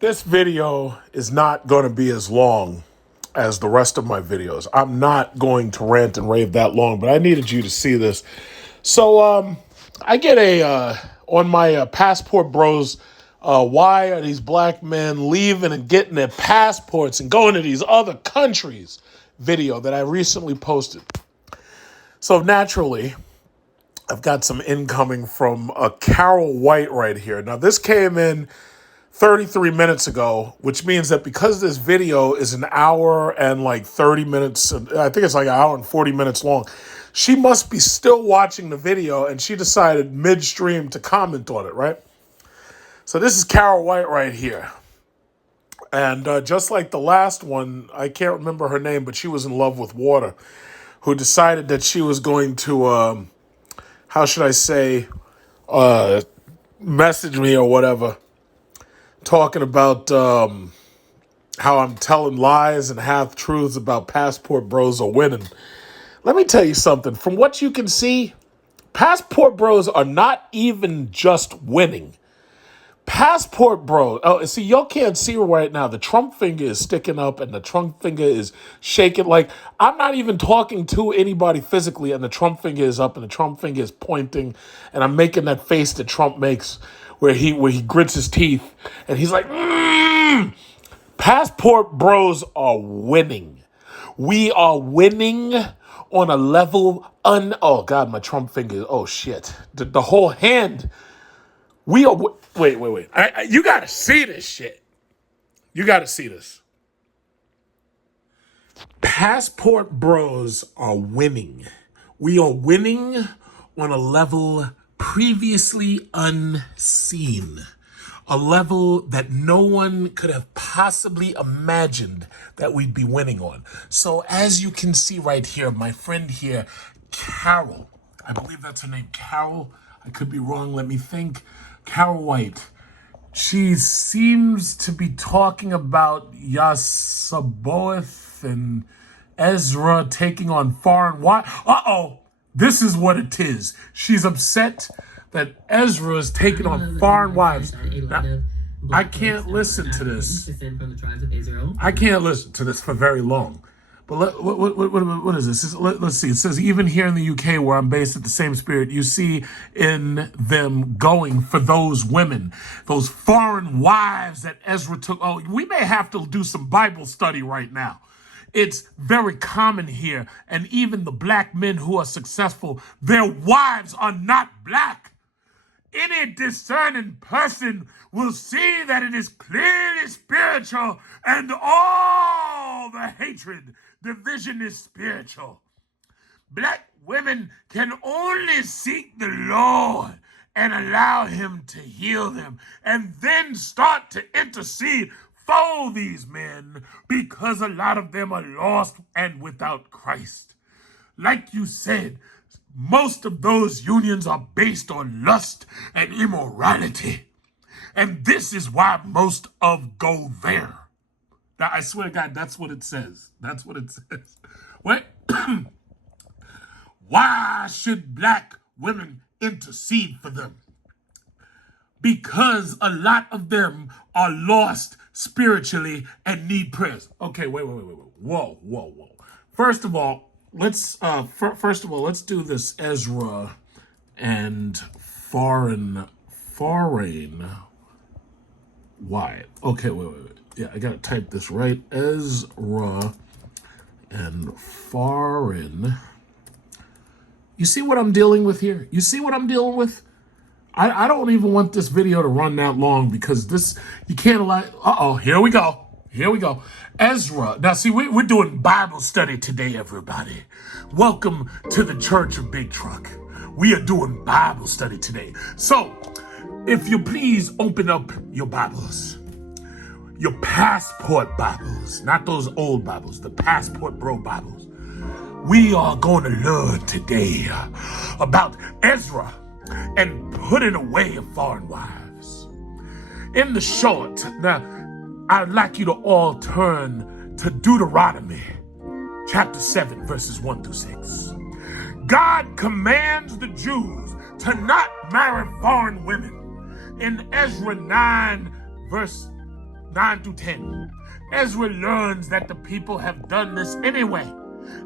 This video is not going to be as long as the rest of my videos. I'm not going to rant and rave that long, but I needed you to see this. So I get on my Passport Bros, why are these black men leaving and getting their passports and going to these other countries video that I recently posted. So naturally, I've got some incoming from Carol White right here. Now, this came in 33 minutes ago, which means that because this video is an hour and like 30 minutes, I think it's like an hour and 40 minutes long, she must be still watching the video and she decided midstream to comment on it, right? So this is Carol White right here. And just like the last one, I can't remember her name, but she was in love with water, who decided that she was going to, how should I say, message me or whatever, talking about how I'm telling lies and half-truths about Passport Bros are winning. Let me tell you something. From what you can see, Passport Bros are not even just winning. Passport Bros, oh, see, y'all can't see right now. The Trump finger is sticking up and the Trump finger is shaking. Like, I'm not even talking to anybody physically and the Trump finger is up and the Trump finger is pointing and I'm making that face that Trump makes where he grits his teeth and he's like, Passport Bros are winning. We are winning on a level oh God, my Trump finger, oh shit. The whole hand, we are, wait. You gotta see this shit. You gotta see this. Passport Bros are winning. We are winning on a level previously unseen. A level that no one could have possibly imagined that we'd be winning on. So as you can see right here, my friend here, Carol, I believe that's her name, Carol. I could be wrong, let me think. Carol White. She seems to be talking about Yasaboeth and Ezra taking on foreign wives. This is what it is. She's upset that Ezra is taking on foreign wives. Now, I can't listen to this. I can't listen to this for very long. But what is this? Let's see. It says, even here in the UK, where I'm based at the same spirit, you see in them going for those women, those foreign wives that Ezra took. Oh, we may have to do some Bible study right now. It's very common here. And even the black men who are successful, their wives are not black. Any discerning person will see that it is clearly spiritual and all the hatred, division is spiritual. Black women can only seek the Lord and allow him to heal them and then start to intercede for these men because a lot of them are lost and without Christ. Like you said, most of those unions are based on lust and immorality. And this is why most of go there. Now, I swear to God, that's what it says. That's what it says. Wait. Why should black women intercede for them? Because a lot of them are lost spiritually and need prayers. Okay, wait. Whoa. First of all, let's do this Ezra and foreign why? Okay, wait. Yeah, I gotta type this right. Ezra and foreign. You see what I'm dealing with here? You see what I'm dealing with? I don't even want this video to run that long because this, you can't allow, here we go. Ezra. Now, see, we're doing Bible study today, everybody. Welcome to the Church of Big Truck. We are doing Bible study today. So, if you please open up your Bibles, your Passport Bibles, not those old Bibles, the Passport Bro Bibles. We are going to learn today about Ezra and putting away of foreign wives. In the short, now, I'd like you to all turn to Deuteronomy chapter 7, verses 1 through 6. God commands the Jews to not marry foreign women. In Ezra 9, verse 9 through 10. Ezra learns that the people have done this anyway,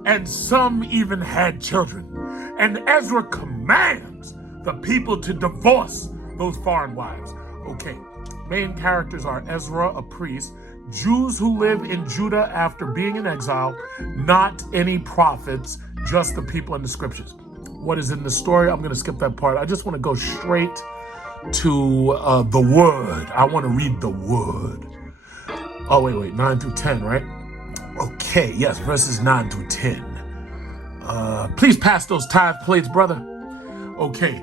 and some even had children. And Ezra commands the people to divorce those foreign wives. Okay, main characters are Ezra, a priest, Jews who live in Judah after being in exile, not any prophets, just the people in the scriptures. What is in the story? I'm going to skip that part. I just want to go straight to the word. I want to read the word. Oh, wait, 9 through 10, right? Okay, yes, verses 9 through 10. Please pass those tithe plates, brother. Okay.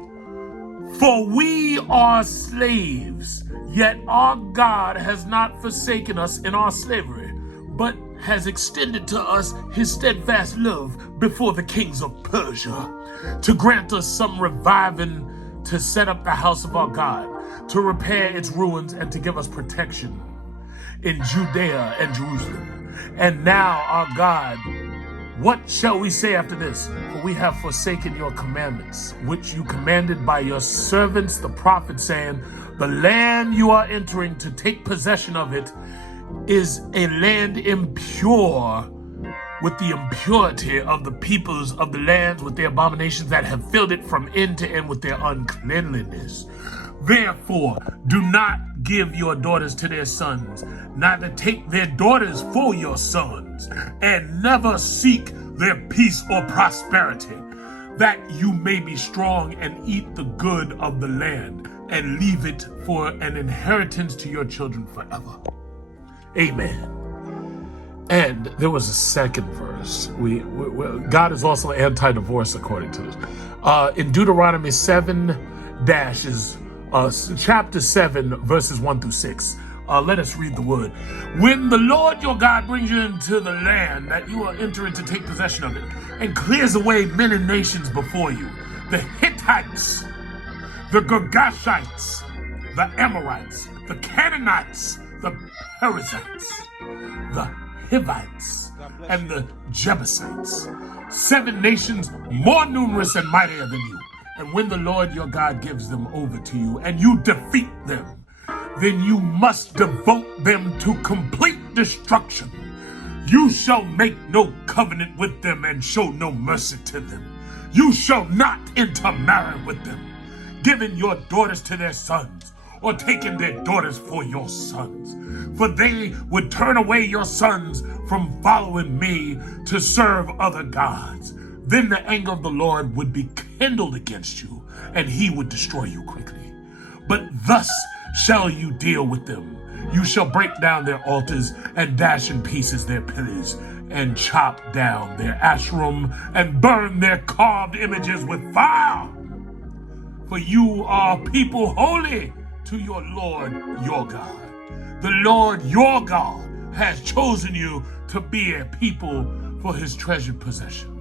For we are slaves, yet our God has not forsaken us in our slavery, but has extended to us his steadfast love before the kings of Persia, to grant us some reviving, to set up the house of our God, to repair its ruins, and to give us protection in Judea and Jerusalem. And now, our God, what shall we say after this? For we have forsaken your commandments, which you commanded by your servants the prophets, saying, the land you are entering to take possession of it is a land impure with the impurity of the peoples of the lands, with their abominations that have filled it from end to end with their uncleanliness. Therefore, do not give your daughters to their sons, neither take their daughters for your sons, and never seek their peace or prosperity, that you may be strong and eat the good of the land, and leave it for an inheritance to your children forever. Amen. And there was a second verse. God is also anti-divorce according to this. In Deuteronomy 7 dashes, chapter 7, verses 1 through 6. Let us read the word. When the Lord your God brings you into the land that you are entering to take possession of it, and clears away many nations before you, the Hittites, the Girgashites, the Amorites, the Canaanites, the Perizzites, the Hivites, and the Jebusites, 7 nations more numerous and mightier than you. And when the Lord your God gives them over to you, and you defeat them, then you must devote them to complete destruction. You shall make no covenant with them and show no mercy to them. You shall not intermarry with them, giving your daughters to their sons, or taking their daughters for your sons. For they would turn away your sons from following me to serve other gods. Then the anger of the Lord would be kindled against you, and he would destroy you quickly. But thus shall you deal with them. You shall break down their altars and dash in pieces their pillars, and chop down their Asherim and burn their carved images with fire. For you are people holy to your Lord your God. The Lord your God has chosen you to be a people for his treasured possession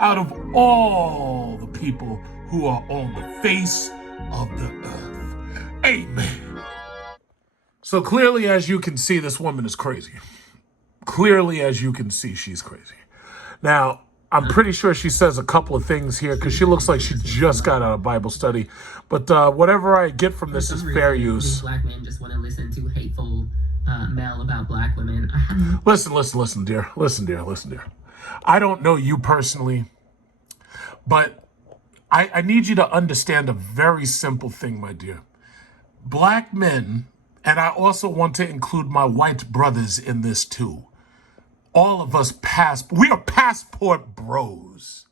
out of all the people who are on the face of the earth. Amen. So clearly, as you can see, this woman is crazy. Clearly, as you can see, she's crazy. Now, I'm pretty sure she says a couple of things here because she looks like she just got out of Bible study. But whatever I get from this is fair use. Black men just want to listen to hateful mail about black women. Listen, dear. Listen, dear. I don't know you personally, but I need you to understand a very simple thing, my dear. Black men, and I also want to include my white brothers in this too. All of us we are passport bros.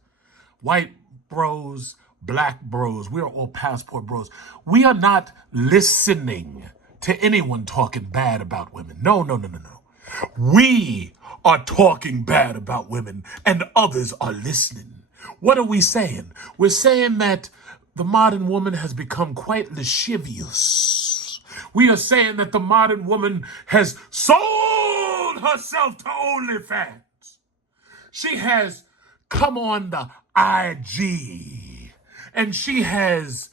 White bros, black bros, we are all passport bros. We are not listening to anyone talking bad about women. No. We are talking bad about women and others are listening. What are we saying? We're saying that the modern woman has become quite lascivious. We are saying that the modern woman has sold herself to OnlyFans. She has come on the IG and she has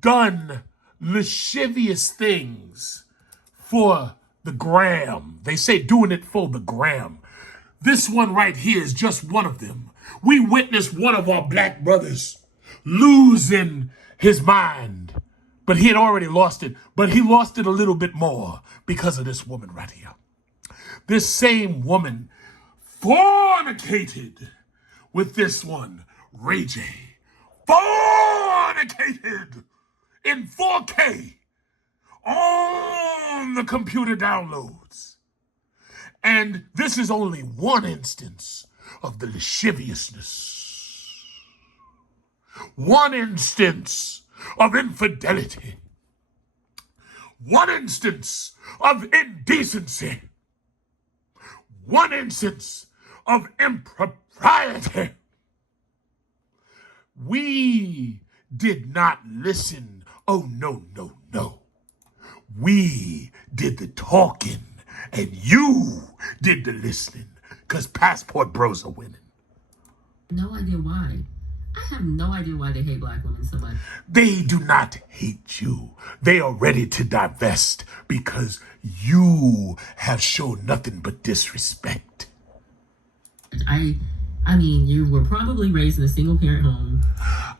done lascivious things for the gram. They say doing it for the gram. This one right here is just one of them. We witnessed one of our black brothers losing his mind But he had already lost it. But he lost it a little bit more because of this woman right here. This same woman fornicated with this one, Ray J. Fornicated in 4K on the computer downloads. And this is only one instance of the lasciviousness. One instance of infidelity. One instance of indecency. One instance of impropriety. We did not listen. Oh, no, no, no. We did the talking, and you did the listening, because Passport Bros are winning. No idea why. I have no idea why they hate black women so much. They do not hate you. They are ready to divest because you have shown nothing but disrespect. I mean, you were probably raised in a single-parent home.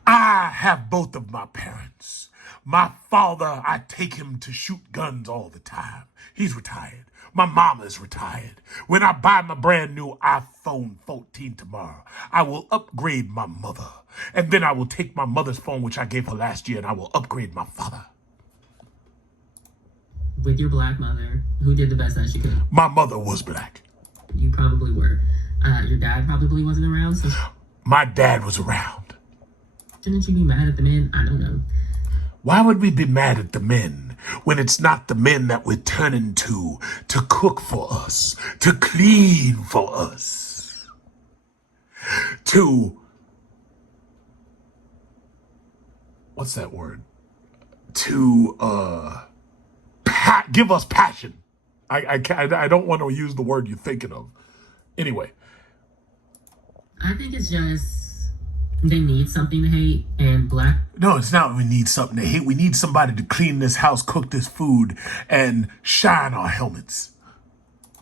I have both of my parents. My father, I take him to shoot guns all the time. He's retired. My mama's retired. When I buy my brand new iPhone 14 tomorrow, I will upgrade my mother. And then I will take my mother's phone, which I gave her last year, and I will upgrade my father. With your black mother, who did the best that she could. My mother was black. You probably were. Your dad probably wasn't around, so... My dad was around. Shouldn't you be mad at the men? I don't know. Why would we be mad at the men when it's not the men that we're turning to cook for us, to clean for us, to... What's that word? To give us passion. I don't want to use the word you're thinking of. Anyway. I think it's just they need something to hate, and black... No, it's not we need something to hate. We need somebody to clean this house, cook this food, and shine our helmets.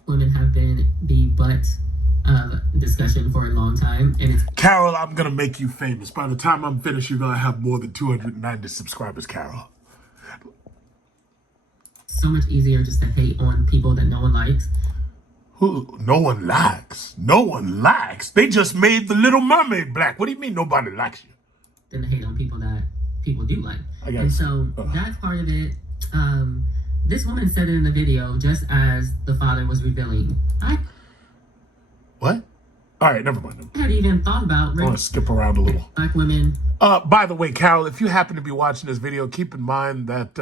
Women have been the butt of discussion for a long time, and it's... Carol, I'm going to make you famous. By the time I'm finished, you're going to have more than 290 subscribers, Carol. So much easier just to hate on people that no one likes. Who? No one likes. No one likes. They just made the Little Mermaid black. What do you mean nobody likes you? Than to hate on people that people do like. I guess. And so that's part of it. This woman said it in the video just as the father was revealing. What? All right, never mind. I hadn't even thought about... I want to skip around a little. Black women. By the way, Carol, if you happen to be watching this video, keep in mind that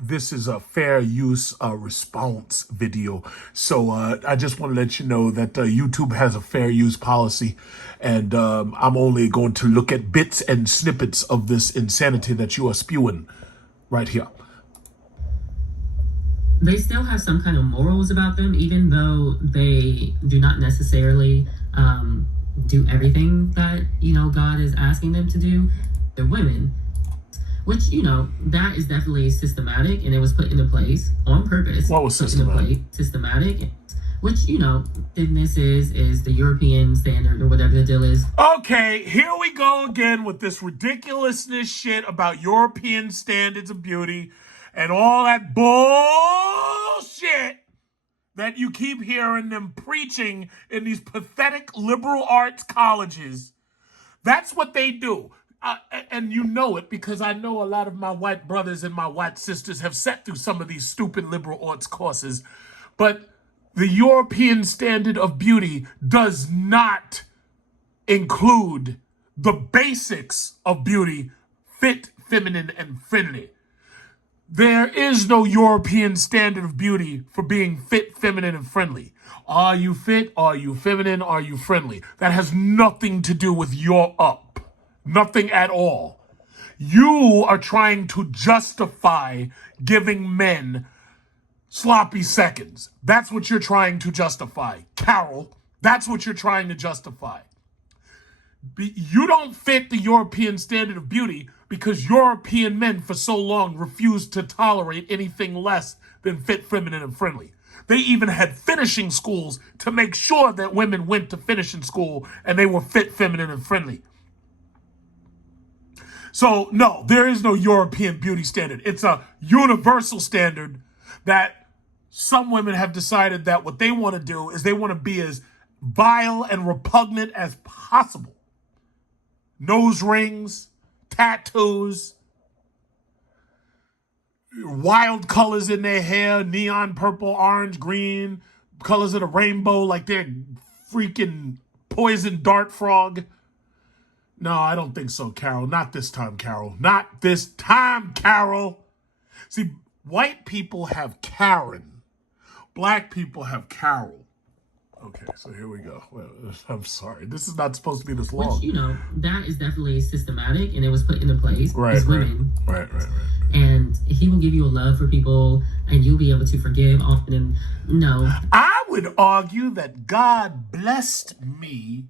this is a fair use response video. So I just want to let you know that YouTube has a fair use policy. And I'm only going to look at bits and snippets of this insanity that you are spewing right here. They still have some kind of morals about them, even though they do not necessarily do everything that, God is asking them to do. They're women, which, that is definitely systematic, and it was put into place on purpose. What was systematic? Systematic, which, this is the European standard or whatever the deal is. Okay, here we go again with this ridiculousness shit about European standards of beauty and all that bullshit that you keep hearing them preaching in these pathetic liberal arts colleges. That's what they do. And you know it because I know a lot of my white brothers and my white sisters have sat through some of these stupid liberal arts courses. But the European standard of beauty does not include the basics of beauty: fit, feminine, and friendly. There is no European standard of beauty for being fit, feminine, and friendly. Are you fit? Are you feminine? Are you friendly? That has nothing to do with your up. Nothing at all. You are trying to justify giving men sloppy seconds. That's what you're trying to justify. Carol, that's what you're trying to justify. You don't fit the European standard of beauty because European men for so long refused to tolerate anything less than fit, feminine, and friendly. They even had finishing schools to make sure that women went to finishing school and they were fit, feminine, and friendly. So, no, there is no European beauty standard. It's a universal standard that some women have decided that what they want to do is they want to be as vile and repugnant as possible. Nose rings, tattoos, wild colors in their hair, neon purple, orange, green, colors of the rainbow like they're freaking poison dart frog. No, I don't think so, Carol. Not this time, Carol. Not this time, Carol. See, white people have Karen. Black people have Carol. Okay, so here we go. Well, I'm sorry. This is not supposed to be this long. Which, you know, that is definitely systematic, and it was put into place as women. Right. And he will give you a love for people, and you'll be able to forgive often. And no. I would argue that God blessed me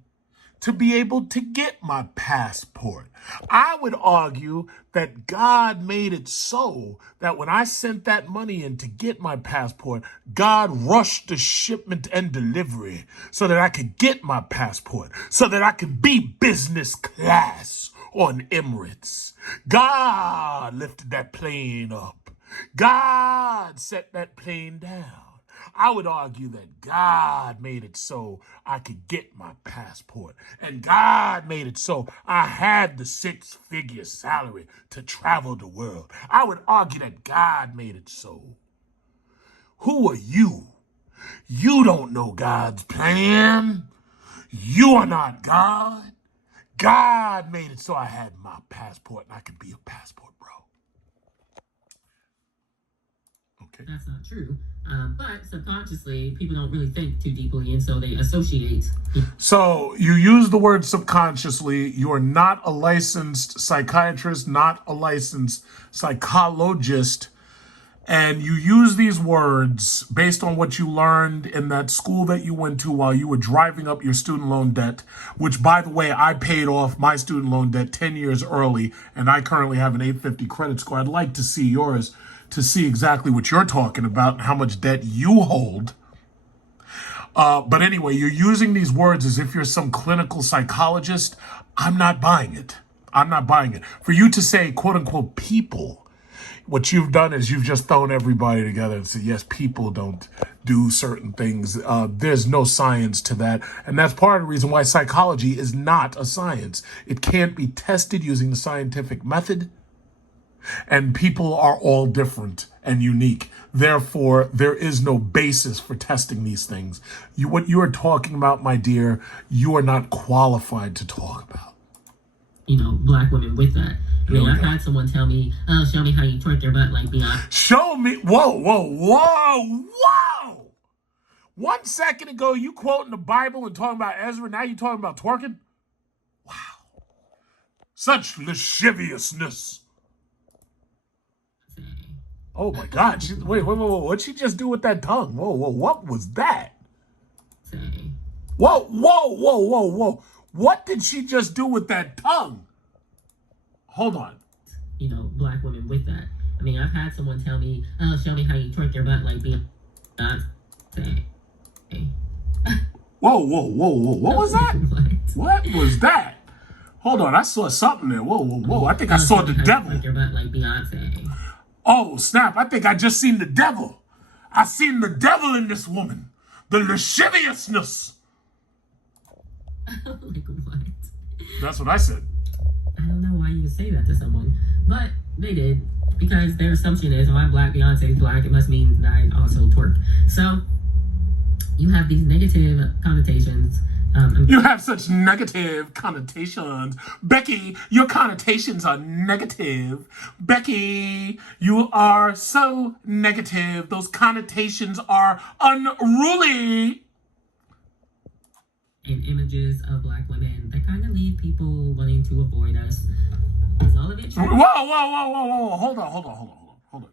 to be able to get my passport. I would argue that God made it so that when I sent that money in to get my passport, God rushed the shipment and delivery so that I could get my passport, so that I could be business class on Emirates. God lifted that plane up. God set that plane down. I would argue that God made it so I could get my passport. And God made it so I had the 6-figure salary to travel the world. I would argue that God made it so. Who are you? You don't know God's plan. You are not God. God made it so I had my passport and I could be a passport bro. Okay. That's not true. But subconsciously, people don't really think too deeply, and so they associate. So you use the word subconsciously. You are not a licensed psychiatrist, not a licensed psychologist. And you use these words based on what you learned in that school that you went to while you were driving up your student loan debt, which, by the way, I paid off my student loan debt 10 years early, and I currently have an 850 credit score. I'd like to see yours to see exactly what you're talking about and how much debt you hold. But anyway, you're using these words as if you're some clinical psychologist. I'm not buying it. I'm not buying it. For you to say, quote unquote, people, what you've done is you've just thrown everybody together and said, yes, people don't do certain things. There's no science to that. And that's part of the reason why psychology is not a science. It can't be tested using the scientific method. And people are all different and unique. Therefore, there is no basis for testing these things. What you are talking about, my dear, you are not qualified to talk about. You know, black women with that. I mean, I've had someone tell me, oh, show me how you twerk your butt like Beyonce. Show me. Whoa. 1 second ago, you quoting the Bible and talking about Ezra. Now you talking about twerking? Wow. Such lasciviousness. Oh my God! Wait! What'd she just do with that tongue? Whoa! What was that? Whoa! What did she just do with that tongue? Hold on. You know, black women with that. I mean, I've had someone tell me, "Oh, show me how you twerk your butt like Beyonce." Whoa! What was that? What was that? Hold on! I saw something there. Whoa! I think I saw the devil. Twerk your butt like Beyonce. Oh, snap. I think I just seen the devil. I seen the devil in this woman. The lasciviousness. Like what? That's what I said. I don't know why you would say that to someone, but they did. Because their assumption is, oh, I'm black, Beyonce's black, it must mean that I also twerk. So, you have these negative connotations. You have such negative connotations. Becky, your connotations are negative. Becky, you are so negative. Those connotations are unruly. And images of black women that kind of leave people wanting to avoid us. Is all of it true? Whoa. Hold on.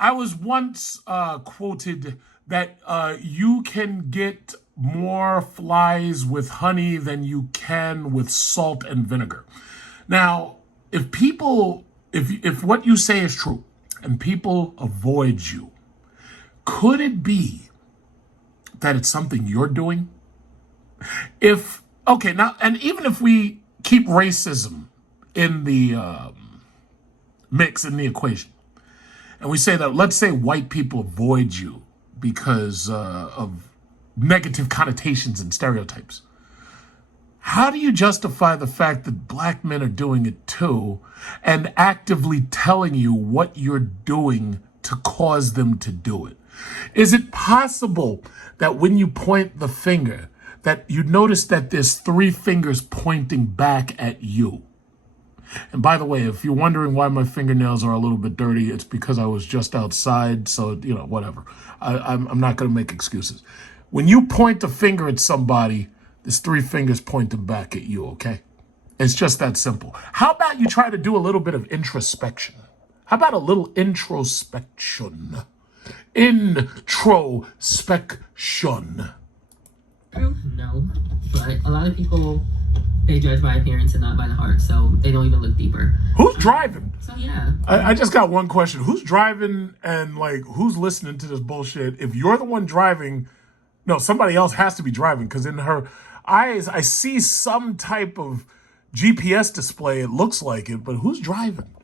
I was once quoted that you can get more flies with honey than you can with salt and vinegar. Now, if what you say is true and people avoid you, could it be that it's something you're doing? And even if we keep racism in the mix, in the equation, and we say that, let's say white people avoid you because of negative connotations and stereotypes, how do you justify the fact that black men are doing it too and actively telling you what you're doing to cause them to do it? Is it possible that when you point the finger, that you notice that there's 3 fingers pointing back at you? And by the way, if you're wondering why my fingernails are a little bit dirty, it's because I was just outside. So, whatever. I'm not going to make excuses. When you point the finger at somebody, there's 3 fingers pointing back at you, okay? It's just that simple. How about you try to do a little bit of introspection? How about a little introspection? Introspection. No, but a lot of people, they judge by appearance and not by the heart, so they don't even look deeper. Who's driving? So yeah. I just got one question. Who's driving and who's listening to this bullshit? If you're the one driving, no, somebody else has to be driving, because in her eyes, I see some type of GPS display. It looks like it, but who's driving?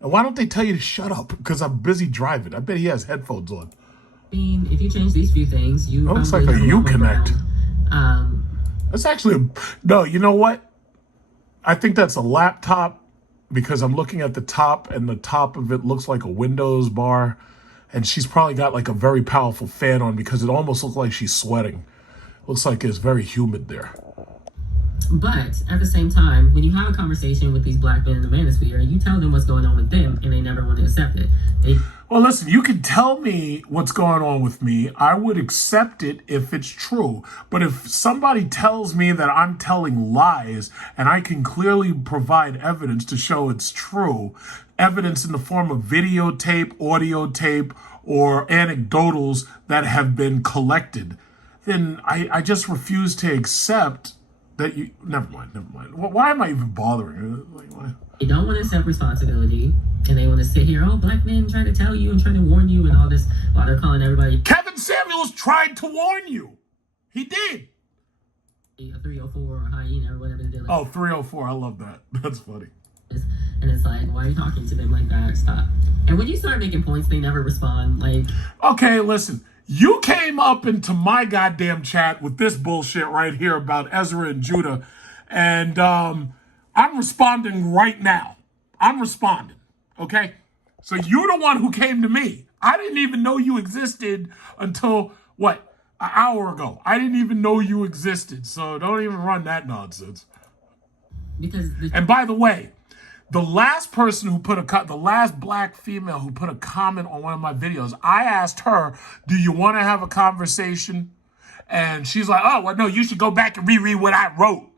And why don't they tell you to shut up? Because I'm busy driving. I bet he has headphones on. I mean, if you change these few things, you looks like a Uconnect. Around. That's actually no. You know what? I think that's a laptop, because I'm looking at the top, and the top of it looks like a Windows bar, and she's probably got a very powerful fan on, because it almost looks like she's sweating. Looks like it's very humid there. But at the same time, when you have a conversation with these black men in the manosphere, you tell them what's going on with them, and they never want to accept it. Well, listen, you can tell me what's going on with me. I would accept it if it's true. But if somebody tells me that I'm telling lies, and I can clearly provide evidence to show it's true, evidence in the form of videotape, audio tape, or anecdotals that have been collected, then I just refuse to accept that you... Never mind. Why am I even bothering? Why? They don't want to accept responsibility, and they want to sit here, black men try to tell you and try to warn you and all this, while they're calling everybody... Kevin Samuels tried to warn you. He did. A 304 or a hyena or whatever the deal is. Oh, 304. I love that. That's funny. And it's like, why are you talking to them like that? Stop. And when you start making points, they never respond. Okay, listen. You came up into my goddamn chat with this bullshit right here about Ezra and Judah, and I'm responding right now. I'm responding, okay? So you're the one who came to me. I didn't even know you existed until, an hour ago. I didn't even know you existed, so don't even run that nonsense. And by the way, the last person who the last black female who put a comment on one of my videos, I asked her, do you want to have a conversation? And she's like, oh, well, no, you should go back and reread what I wrote.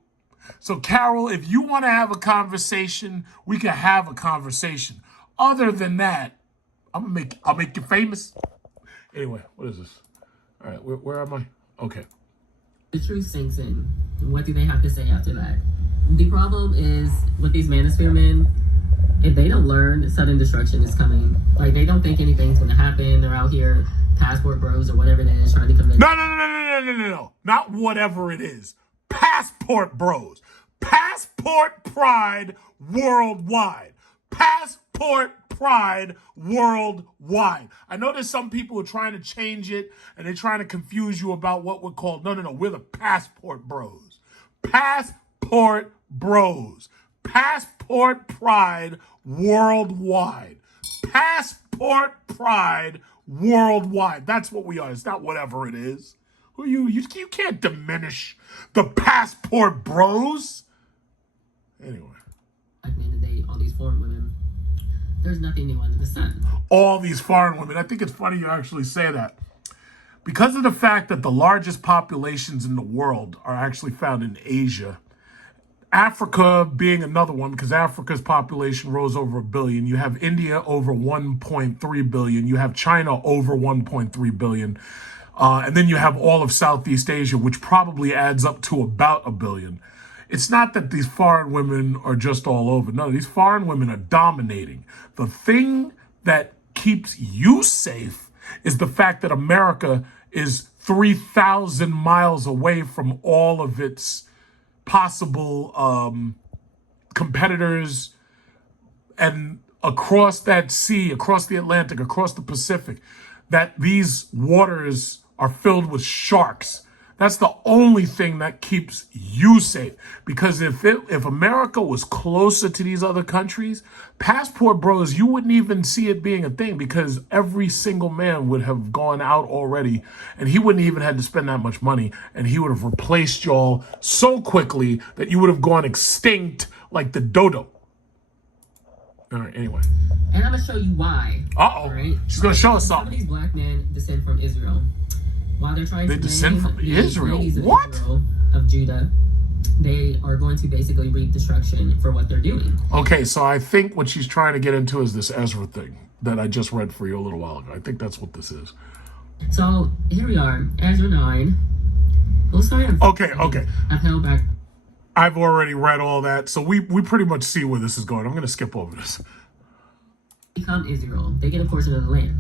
So, Carol, if you want to have a conversation, we can have a conversation. Other than that, I'll make you famous. Anyway, what is this? All right, where am I? Okay. The truth sinks in. What do they have to say after that? The problem is with these manosphere men, if they don't learn, sudden destruction is coming. They don't think anything's going to happen. They're out here, passport bros or whatever it is, trying to convince... No. Not whatever it is. Passport bros. Passport pride worldwide. Passport pride worldwide. I know there's some people who are trying to change it, and they're trying to confuse you about what we're called. No. We're the passport bros. Passport bros. Passport pride worldwide. Passport pride worldwide. That's what we are. It's not whatever it is. Who you can't diminish the passport bros. Anyway. At the end of the day, all these foreign women, there's nothing new under the sun. All these foreign women. I think it's funny you actually say that. Because of the fact that the largest populations in the world are actually found in Asia, Africa being another one, because Africa's population rose over 1 billion. You have India over 1.3 billion. You have China over 1.3 billion. And then you have all of Southeast Asia, which probably adds up to about 1 billion. It's not that these foreign women are just all over. No, these foreign women are dominating. The thing that keeps you safe is the fact that America is 3,000 miles away from all of its possible competitors, and across that sea, across the Atlantic, across the Pacific, that these waters are filled with sharks. That's the only thing that keeps you safe. Because if America was closer to these other countries, passport bros, you wouldn't even see it being a thing, because every single man would have gone out already, and he wouldn't even have to spend that much money, and he would have replaced y'all so quickly that you would have gone extinct like the dodo. All right, anyway. And I'm going to show you why. Uh-oh. Right? She's going to show us Some of something. these black men descend from Israel. While they're trying They to descend from Israel? What? Israel, of Judah, they are going to basically reap destruction for what they're doing. Okay, so I think what she's trying to get into is this Ezra thing that I just read for you a little while ago. I think that's what this is. So here we are, Ezra 9. We'll start at Okay. I've held back. I've already read all that, so we pretty much see where this is going. I'm going to skip over this. Become Israel. They get a portion of the land.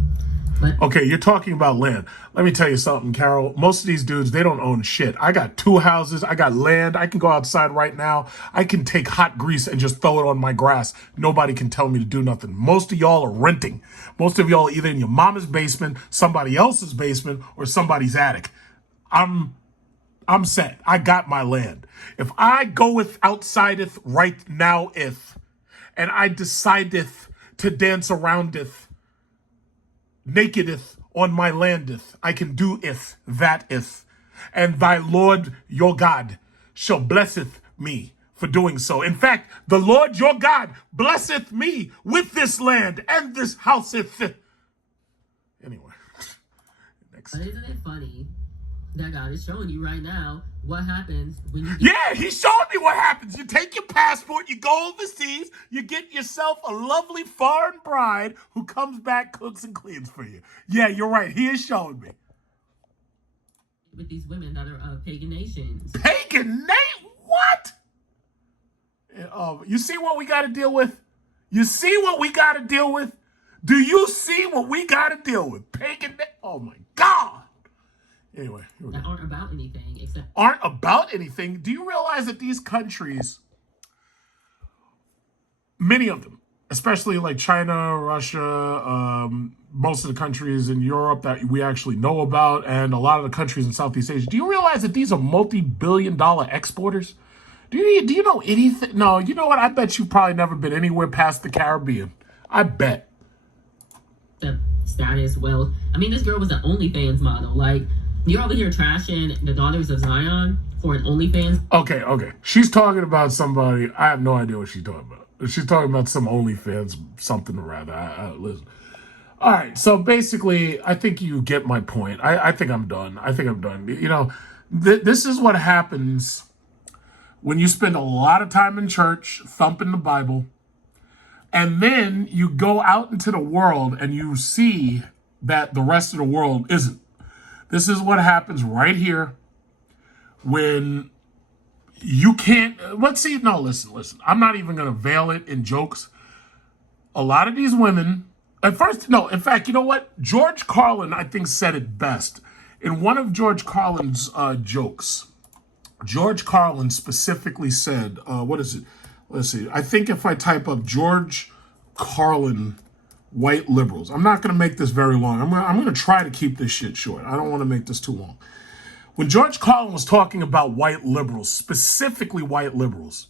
Okay, you're talking about land. Let me tell you something, Carol. Most of these dudes, they don't own shit. I got 2 houses. I got land. I can go outside right now. I can take hot grease and just throw it on my grass. Nobody can tell me to do nothing. Most of y'all are renting. Most of y'all are either in your mama's basement, somebody else's basement, or somebody's attic. I'm set. I got my land. If I goeth outsideth right now, and I decideth to dance aroundeth, nakedeth on my landeth, I can do that, and thy Lord your God shall blesseth me for doing so. In fact, the Lord your God blesseth me with this land and this houseth. Anyway, next. But isn't it funny that God is showing you right now what happens when you Yeah, he's showing me what happens. You take your passport, you go overseas, you get yourself a lovely foreign bride who comes back, cooks, and cleans for you. Yeah, you're right. He is showing me. with these women that are of pagan nations. Pagan name? What? You see what we got to deal with? You see what we got to deal with? Do you see what we got to deal with? Pagan name? Oh, my God. Anyway, That aren't about anything except aren't about anything. Do you realize that these countries, many of them, especially like China, Russia, most of the countries in Europe that we actually know about, and a lot of the countries in Southeast Asia, do you realize that these are multi-billion-dollar exporters? Do you know anything? No, you know what? I bet you've probably never been anywhere past the Caribbean. I bet. the status, wealth. I mean, this girl was an OnlyFans model. Like, you're over here trashing the daughters of Zion for an OnlyFans. Okay. She's talking about somebody. I have no idea what she's talking about. She's talking about some OnlyFans, something or rather. I listen. All right. So basically, I think you get my point. I think I'm done. You know, this is what happens when you spend a lot of time in church thumping the Bible, and then you go out into the world and you see that the rest of the world isn't. This is what happens right here when you can't. Listen. I'm not even going to veil it in jokes. A lot of these women, in fact, you know what? George Carlin, I think, said it best. In one of George Carlin's jokes, George Carlin specifically said, what is it? Let's see. I think if I type up George Carlin white liberals, I'm not going to make this very long. I'm going to try to keep this shit short. I don't want to make this too long. When George Carlin was talking about white liberals, specifically white liberals,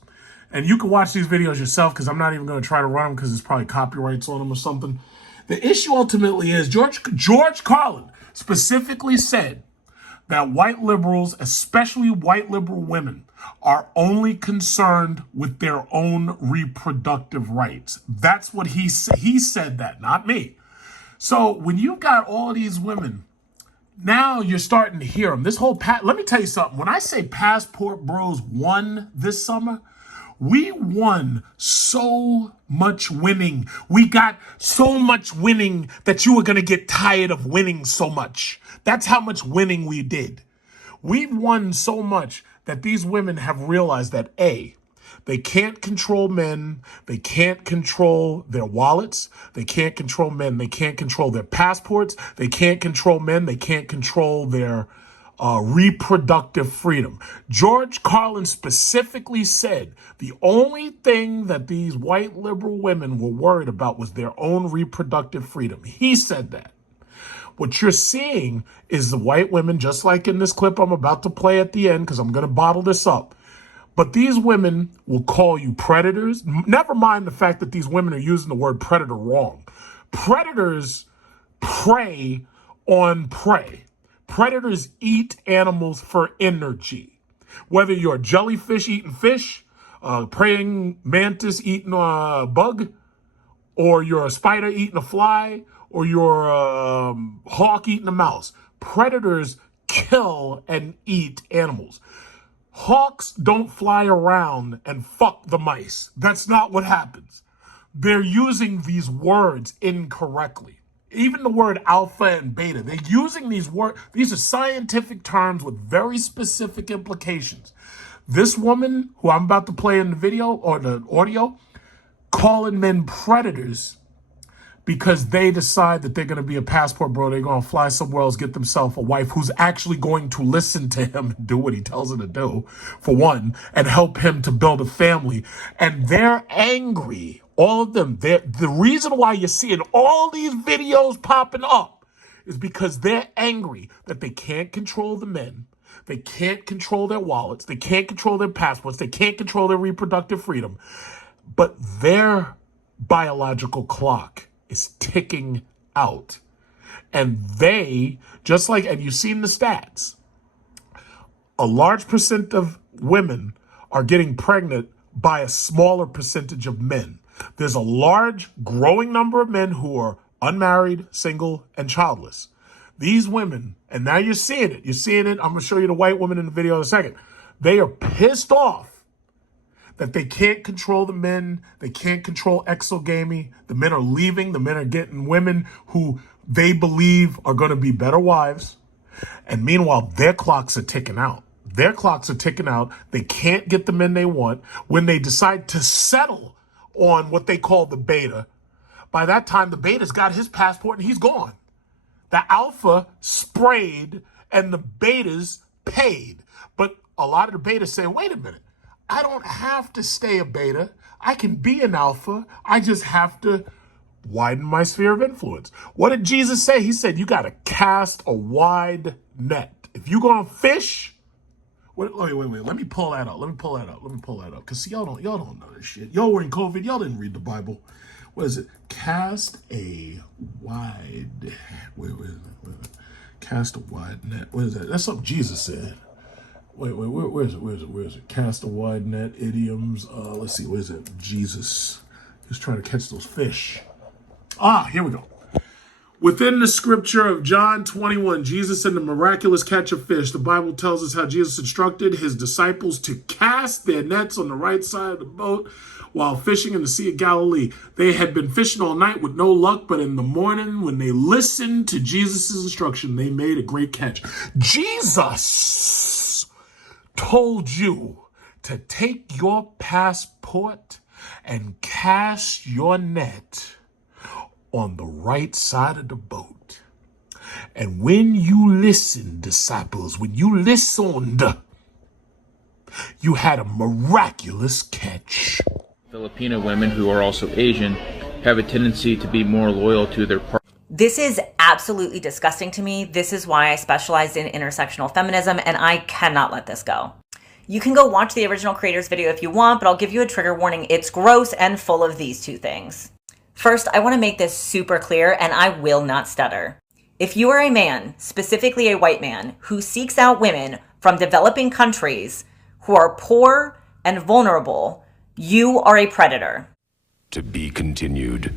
and you can watch these videos yourself because I'm not even going to try to run them because there's probably copyrights on them or something. The issue ultimately is George Carlin specifically said that white liberals, especially white liberal women, are only concerned with their own reproductive rights. That's what he said. He said that, not me. So when you've got all these women, now you're starting to hear them. This whole let me tell you something. When I say Passport Bros won this summer, we won so much winning. We got so much winning that you were going to get tired of winning so much. That's how much winning we did. We've won so much that these women have realized that A, they can't control men. They can't control their wallets. They can't control men. They can't control their passports. They can't control men. They can't control their reproductive freedom. George Carlin specifically said the only thing that these white liberal women were worried about was their own reproductive freedom. He said that. What you're seeing is the white women, just like in this clip I'm about to play at the end, because I'm going to bottle this up. But these women will call you predators. Never mind the fact that these women are using the word predator wrong. Predators prey on prey. Predators eat animals for energy. Whether you're a jellyfish eating fish, a praying mantis eating a bug, or you're a spider eating a fly, or you're a hawk eating a mouse. Predators kill and eat animals. Hawks don't fly around and fuck the mice. That's not what happens. They're using these words incorrectly. Even the word alpha and beta, they're using these words. These are scientific terms with very specific implications. This woman, who I'm about to play in the video or the audio, calling men predators because they decide that they're going to be a passport bro. They're going to fly somewhere else, get themselves a wife who's actually going to listen to him and do what he tells her to do, for one, and help him to build a family. And they're angry. All of them. The reason why you're seeing all these videos popping up is because they're angry that they can't control the men. They can't control their wallets. They can't control their passports. They can't control their reproductive freedom. But their biological clock is ticking out. And they, just like, and you've seen the stats, a large percent of women are getting pregnant by a smaller percentage of men. There's a large, growing number of men who are unmarried, single, and childless. These women, and now you're seeing it. You're seeing it. I'm going to show you the white woman in the video in a second. They are pissed off that they can't control the men. They can't control exogamy. The men are leaving. The men are getting women who they believe are going to be better wives. And meanwhile, their clocks are ticking out. Their clocks are ticking out. They can't get the men they want. When they decide to settle on what they call the beta, by that time, the beta's got his passport and he's gone. The alpha sprayed and the betas paid. But a lot of the betas say, wait a minute, I don't have to stay a beta. I can be an alpha. I just have to widen my sphere of influence. What did Jesus say? He said, you got to cast a wide net. If you're going to fish, wait. Let me pull that up. Because y'all don't know this shit. Y'all were in COVID. Y'all didn't read the Bible. What is it? Cast a wide, wait. Cast a wide net. What is that? That's something Jesus said. Wait, where is it? Cast a wide net, idioms. Let's see, what is it? Jesus. He was trying to catch those fish. Here we go. Within the scripture of John 21, Jesus and the miraculous catch of fish, the Bible tells us how Jesus instructed his disciples to cast their nets on the right side of the boat while fishing in the Sea of Galilee. They had been fishing all night with no luck, but in the morning, when they listened to Jesus' instruction, they made a great catch. Jesus told you to take your passport and cast your net on the right side of the boat. And when you listened, disciples, when you listened, you had a miraculous catch. Filipino women who are also Asian have a tendency to be more loyal to their partner. This is absolutely disgusting to me. This is why I specialized in intersectional feminism, and I cannot let this go. You can go watch the original creators video if you want, but I'll give you a trigger warning. It's gross and full of these two things. First, I want to make this super clear, and I will not stutter. If you are a man, specifically a white man, who seeks out women from developing countries who are poor and vulnerable, you are a predator. To be continued.